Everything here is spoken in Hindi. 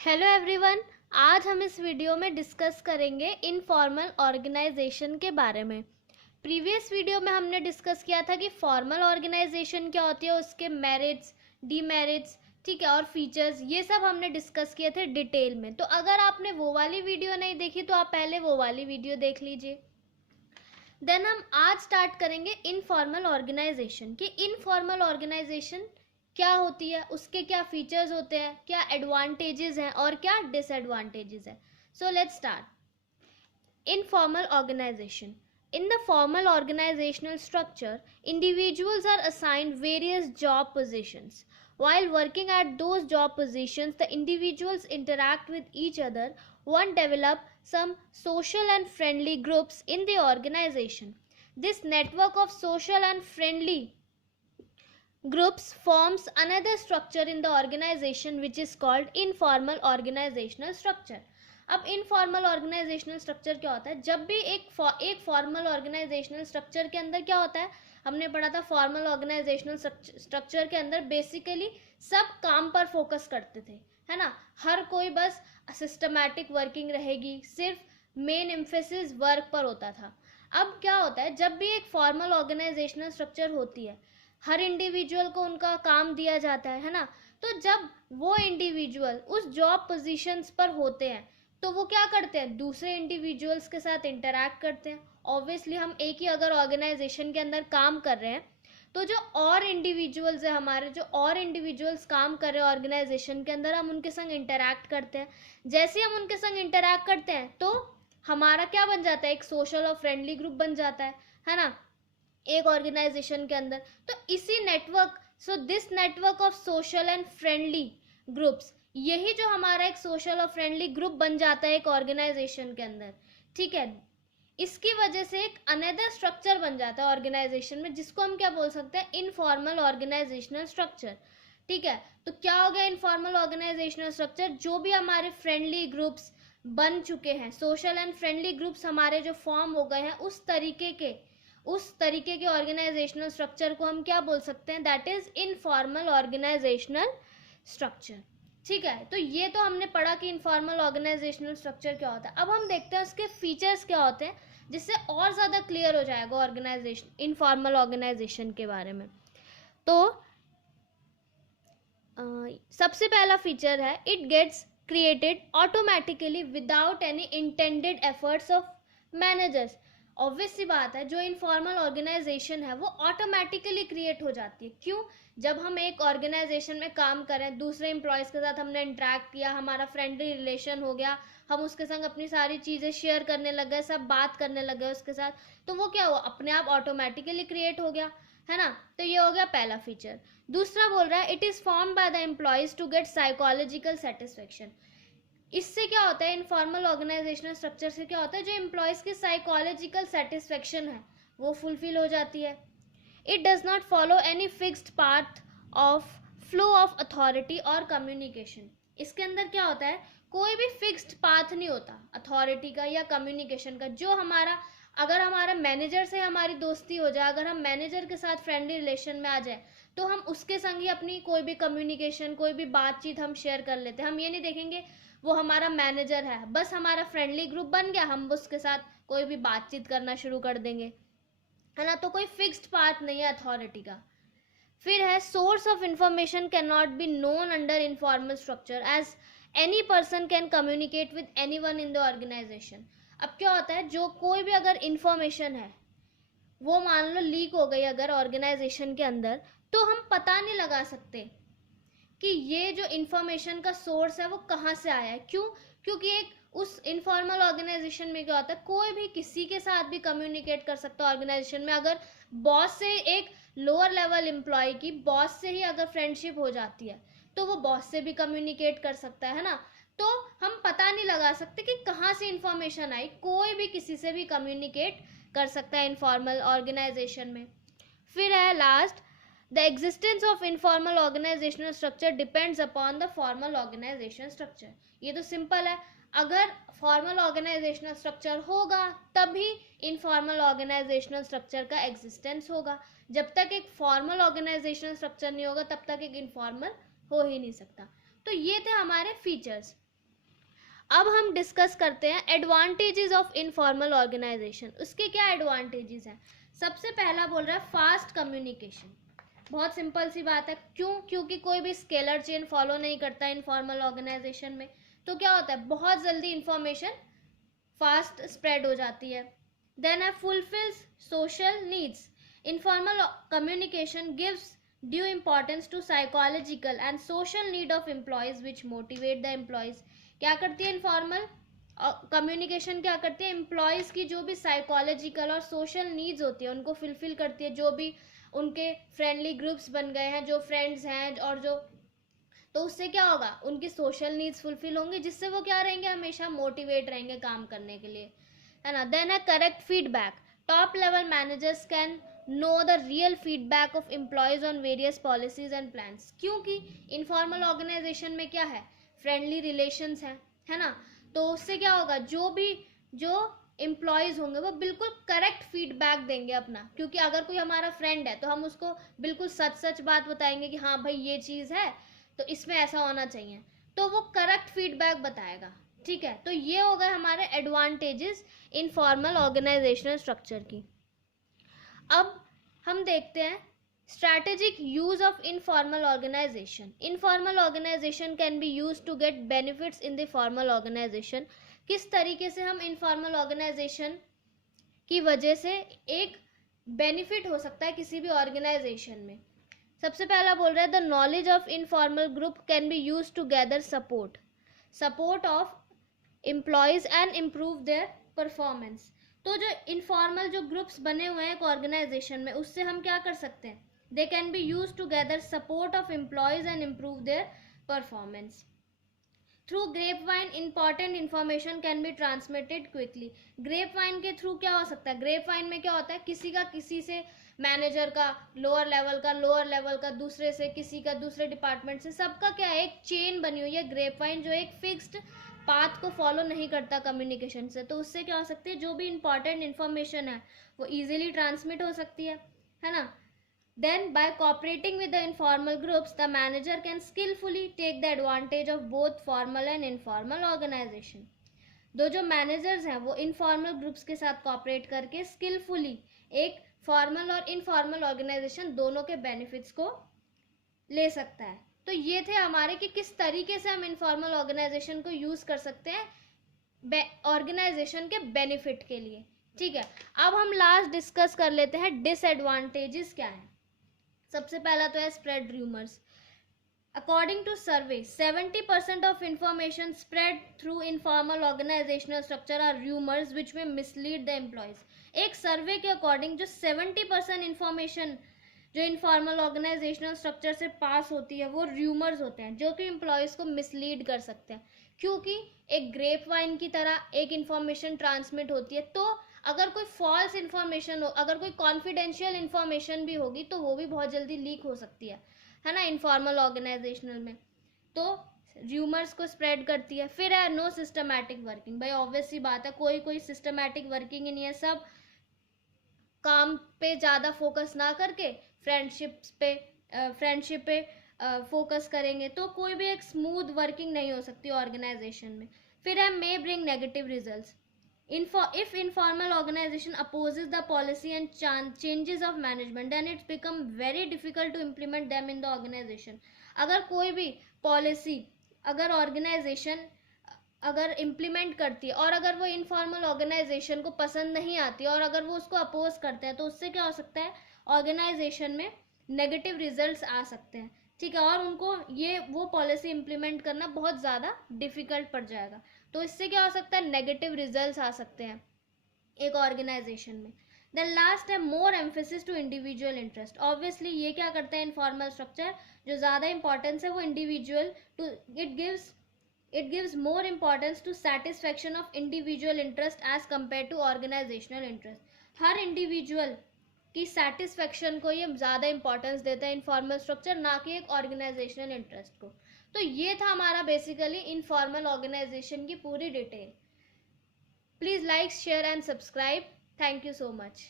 Hello everyone. आज हम इस वीडियो में डिस्कस करेंगे इनफॉर्मल ऑर्गेनाइजेशन के बारे में। प्रीवियस वीडियो में हमने डिस्कस किया था कि फॉर्मल ऑर्गेनाइजेशन क्या होती है, उसके मेरिट्स, डीमेरिट्स, ठीक है, और फीचर्स, ये सब हमने डिस्कस किए थे डिटेल में। तो अगर आपने वो वाली वीडियो नहीं देखी तो आप पहले वो वाली वीडियो देख लीजिए। देन हम आज स्टार्ट करेंगे इनफॉर्मल ऑर्गेनाइजेशन कि इनफॉर्मल ऑर्गेनाइजेशन क्या होती है, उसके क्या फीचर्स होते हैं, क्या एडवांटेजेस हैं और क्या डिसएडवांटेजेस हैं। So let's start. Informal organisation. In the formal organizational structure, individuals are assigned various job positions. While working at those job positions, the individuals interact with each other. One develop some social and friendly groups in the organization. This network of social and friendly groups forms another structure in the organization which is called informal organizational structure. अब इनफॉर्मल ऑर्गेनाइजेशनल स्ट्रक्चर क्या होता है? जब भी एक फॉर्मल ऑर्गेनाइजेशनल स्ट्रक्चर के अंदर क्या होता है, हमने पढ़ा था फॉर्मल ऑर्गेनाइजेशनल स्ट्रक्चर के अंदर बेसिकली सब काम पर फोकस करते थे, है ना। हर कोई बस सिस्टमैटिक वर्किंग रहेगी, सिर्फ मेन एम्फेसिस वर्क पर होता था। अब क्या होता है, जब भी एक फॉर्मल ऑर्गेनाइजेशनल स्ट्रक्चर होती है, हर इंडिविजुअल को उनका काम दिया जाता है ना। तो जब वो इंडिविजुअल उस जॉब पोजीशंस पर होते हैं तो वो क्या करते हैं, दूसरे इंडिविजुअल्स के साथ इंटरैक्ट करते हैं। ऑब्वियसली हम एक ही अगर ऑर्गेनाइजेशन के अंदर काम कर रहे हैं तो जो और इंडिविजुअल्स है, हमारे जो और इंडिविजुअल्स काम कर रहे हैं ऑर्गेनाइजेशन के अंदर, हम उनके संग इंटरैक्ट करते हैं। जैसे हम उनके संग इंटरैक्ट करते हैं तो हमारा क्या बन जाता है, एक सोशल और फ्रेंडली ग्रुप बन जाता है ना, एक ऑर्गेनाइजेशन के अंदर। तो इसी network, so this network of social and friendly groups, यही जो हमारा एक सोशल और फ्रेंडली ग्रुप बन जाता है एक ऑर्गेनाइजेशन के अंदर, ठीक है, इसकी वजह से एक अनदर स्ट्रक्चर बन जाता है ऑर्गेनाइजेशन में, जिसको हम क्या बोल सकते हैं, इनफॉर्मल ऑर्गेनाइजेशनल स्ट्रक्चर। ठीक है, तो क्या हो गया इनफॉर्मल ऑर्गेनाइजेशनल स्ट्रक्चर? जो भी हमारे फ्रेंडली ग्रुप्स बन चुके हैं, सोशल एंड फ्रेंडली ग्रुप्स हमारे जो फॉर्म हो गए हैं, उस तरीके के ऑर्गेनाइजेशनल स्ट्रक्चर को हम क्या बोल सकते हैं, that is informal organisational structure. ठीक है, तो ये तो हमने पढ़ा कि इनफॉर्मल ऑर्गेनाइजेशनल स्ट्रक्चर क्या होता है। अब हम देखते हैं उसके फीचर्स क्या होते हैं, जिससे और ज़्यादा क्लियर हो जाएगा ऑर्गेनाइजेशन, इनफॉर्मल ऑर्गेनाइजेशन के बारे में। तो सबसे पहला फीचर है, it gets created automatically without any intended efforts of managers. Obvious सी बात है, जो इनफॉर्मल ऑर्गेनाइजेशन है वो ऑटोमेटिकली क्रिएट हो जाती है। क्यों? जब हम एक ऑर्गेनाइजेशन में काम करें, दूसरे एम्प्लॉयज़ के साथ हमने इंटरेक्ट किया, हमारा फ्रेंडली रिलेशन हो गया, हम उसके संग अपनी सारी चीज़ें शेयर करने लग गए, सब बात करने लग गए उसके साथ, तो वो क्या हुआ, अपने आप ऑटोमेटिकली क्रिएट हो गया, है ना। तो ये हो गया पहला फीचर। दूसरा बोल रहा है, it is form by the employees to get psychological satisfaction. इससे क्या होता है, इनफॉर्मल ऑर्गेनाइजेशनल स्ट्रक्चर से क्या होता है, जो एम्प्लॉयज़ की साइकोलॉजिकल सेटिस्फेक्शन है वो फुलफिल हो जाती है। It does not follow any fixed path of flow of authority और कम्युनिकेशन। इसके अंदर क्या होता है, कोई भी फिक्स्ड पाथ नहीं होता अथॉरिटी का या कम्युनिकेशन का। जो हमारा, अगर हमारा मैनेजर से हमारी दोस्ती हो जाए, अगर हम मैनेजर के साथ फ्रेंडली रिलेशन में आ जाए, तो हम उसके संग ही अपनी कोई भी कम्युनिकेशन, कोई भी बातचीत हम शेयर कर लेते हैं। हम ये नहीं देखेंगे वो हमारा मैनेजर है, बस हमारा फ्रेंडली ग्रुप बन गया, हम उसके साथ कोई भी बातचीत करना शुरू कर देंगे, है ना। तो कोई फिक्स्ड पार्ट नहीं है अथॉरिटी का। फिर है, source of information can not be known under informal structure as any person can communicate with any one in the organisation. अब क्या होता है, जो कोई भी अगर इंफॉर्मेशन है वो मान लो लीक हो गई अगर ऑर्गेनाइजेशन के अंदर, तो हम पता नहीं लगा सकते कि ये जो इन्फॉर्मेशन का सोर्स है वो कहाँ से आया है। क्यों? क्योंकि एक उस इनफॉर्मल ऑर्गेनाइजेशन में क्या होता है, कोई भी किसी के साथ भी कम्युनिकेट कर सकता है ऑर्गेनाइजेशन में। अगर बॉस से, एक लोअर लेवल एम्प्लॉय की बॉस से ही अगर फ्रेंडशिप हो जाती है तो वो बॉस से भी कम्युनिकेट कर सकता है ना। तो हम पता नहीं लगा सकते कि कहाँ से इंफॉर्मेशन आई, कोई भी किसी से भी कम्युनिकेट कर सकता है इनफॉर्मल ऑर्गेनाइजेशन में। फिर है last, the existence of informal organizational structure depends upon the formal organizational structure। ये तो सिंपल है, अगर फॉर्मल ऑर्गेनाइजेशनल स्ट्रक्चर होगा तभी इनफॉर्मल ऑर्गेनाइजेशनल स्ट्रक्चर का एग्जिस्टेंस होगा। जब तक एक फॉर्मल ऑर्गेनाइजेशनल स्ट्रक्चर नहीं होगा तब तक एक इनफॉर्मल हो ही नहीं सकता। तो ये थे हमारे फीचर्स। अब हम डिस्कस करते हैं एडवांटेजेस ऑफ इनफॉर्मल ऑर्गेनाइजेशन। उसके क्या एडवांटेजेस हैं? सबसे पहला बोल रहा है फास्ट कम्युनिकेशन। बहुत सिंपल सी बात है, क्यों? क्योंकि कोई भी स्केलर चेन फॉलो नहीं करता इनफॉर्मल ऑर्गेनाइजेशन में, तो क्या होता है, बहुत जल्दी इंफॉर्मेशन फास्ट स्प्रेड हो जाती है। देन है fulfils social needs. Informal communication gives due importance to psychological and social need of employees which motivate the employees. क्या करती है इनफॉर्मल कम्युनिकेशन? क्या करती है, एम्प्लॉयज की जो भी साइकोलॉजिकल और सोशल नीड्स होती है उनको फुलफिल करती है। जो भी उनके फ्रेंडली ग्रुप्स बन गए हैं, जो फ्रेंड्स हैं और जो, तो उससे क्या होगा, उनकी सोशल नीड्स फुलफिल होंगी, जिससे वो क्या रहेंगे, हमेशा मोटिवेट रहेंगे काम करने के लिए, है ना। देन है correct feedback. Top level managers can know the real feedback of employees on various policies and plans. क्योंकि इनफॉर्मल ऑर्गेनाइजेशन में क्या है, फ्रेंडली रिलेशंस है ना, तो उससे क्या होगा, जो एम्प्लॉयज होंगे वो बिल्कुल करेक्ट फीडबैक देंगे अपना। क्योंकि अगर कोई हमारा फ्रेंड है तो हम उसको बिल्कुल सच सच बात बताएंगे कि हाँ भाई ये चीज़ है तो इसमें ऐसा होना चाहिए, तो वो करेक्ट फीडबैक बताएगा, ठीक है। तो ये हो गए हमारे एडवांटेजेस इनफॉर्मल ऑर्गेनाइजेशनल स्ट्रक्चर की। अब हम देखते हैं strategic use of informal organization. Informal organization can be used to get benefits in the formal organization. किस तरीके से हम informal organization की वजह से एक बेनिफिट हो सकता है किसी भी ऑर्गेनाइजेशन में? सबसे पहला बोल रहा है the knowledge of informal group can be use to gather support of employees and improve their performance. तो जो इनफॉर्मल जो ग्रुप्स बने हुए हैं एक ऑर्गेनाइजेशन में, उससे हम क्या कर सकते हैं, they can be used to gather support of employees and improve their performance. Through grapevine important information can be transmitted quickly. grapevine के थ्रू क्या हो सकता है, grapevine में क्या होता है, किसी का किसी से, मैनेजर का लोअर लेवल का दूसरे से, किसी का दूसरे डिपार्टमेंट से, सबका क्या है, एक चेन बनी हुई है ग्रेपवाइन, जो एक फिक्स्ड पाथ को फॉलो नहीं करता कम्युनिकेशन से। तो उससे क्या हो सकती है, जो भी इंपॉर्टेंट इन्फॉर्मेशन है वो इजीली ट्रांसमिट हो सकती है ना। Then by cooperating with the informal groups, the manager can skillfully take the advantage of both formal and informal organization. दो जो मैनेजर्स हैं वो इनफॉर्मल ग्रुप्स के साथ कॉपरेट करके स्किलफुली एक फॉर्मल और इनफॉर्मल ऑर्गेनाइजेशन दोनों के बेनिफिट्स को ले सकता है। तो ये थे हमारे कि किस तरीके से हम इनफॉर्मल ऑर्गेनाइजेशन को यूज कर सकते हैं ऑर्गेनाइजेशन के बेनिफिट के लिए, ठीक है। अब हम लास्ट डिस्कस कर लेते हैं डिसएडवांटेजेस क्या है। सबसे पहला तो है spread rumours. According to survey 70% of information spread through informal organisational structure are rumours which में मिसलीड द एम्प्लॉयज। एक सर्वे के अकॉर्डिंग जो 70% इंफॉर्मेशन जो इनफॉर्मल ऑर्गेनाइजेशनल स्ट्रक्चर से पास होती है वो रूमर्स होते हैं, जो कि एम्प्लॉयज को मिसलीड कर सकते हैं। क्योंकि एक ग्रेप वाइन की तरह एक इंफॉर्मेशन ट्रांसमिट होती है, तो अगर कोई फॉल्स इन्फॉर्मेशन हो, अगर कोई कॉन्फिडेंशियल इन्फॉर्मेशन भी होगी तो वो भी बहुत जल्दी लीक हो सकती है ना, इनफॉर्मल ऑर्गेनाइजेशनल में। तो र्यूमर्स को स्प्रेड करती है। फिर है नो सिस्टमैटिक वर्किंग। भाई ऑब्वियस सी बात है, कोई सिस्टमैटिक वर्किंग ही नहीं है, सब काम पे ज़्यादा फोकस ना करके फ्रेंडशिप पे फोकस करेंगे, तो कोई भी एक स्मूथ वर्किंग नहीं हो सकती ऑर्गेनाइजेशन में। फिर है मे bring negative results. If informal organization opposes the policy and changes of management, then it's become very difficult to implement them in the organization. अगर कोई भी पॉलिसी अगर ऑर्गेनाइजेशन अगर इम्प्लीमेंट करती है और अगर वो इनफॉर्मल ऑर्गेनाइजेशन को पसंद नहीं आती और अगर वो उसको अपोज करते हैं, तो उससे क्या हो सकता है, ऑर्गेनाइजेशन में नेगेटिव रिजल्ट्स आ सकते हैं, ठीक है, और उनको ये वो पॉलिसी इम्प्लीमेंट करना बहुत ज़्यादा डिफिकल्ट पड़ जाएगा। तो इससे क्या हो सकता है, नेगेटिव रिजल्ट्स आ सकते हैं एक ऑर्गेनाइजेशन में। देन लास्ट है more emphasis to individual interest. Obviously ये क्या करता है इनफॉर्मल स्ट्रक्चर, जो ज़्यादा इंपॉर्टेंस है वो individual to it gives more importance to satisfaction of individual interest as compared to organizational interest. Her individual की सेटिस्फेक्शन को ये ज़्यादा इंपॉर्टेंस देता है इनफॉर्मल स्ट्रक्चर, ना कि एक ऑर्गेनाइजेशनल इंटरेस्ट को। तो ये था हमारा बेसिकली इनफॉर्मल ऑर्गेनाइजेशन की पूरी detail. Please like share and subscribe. Thank you so much.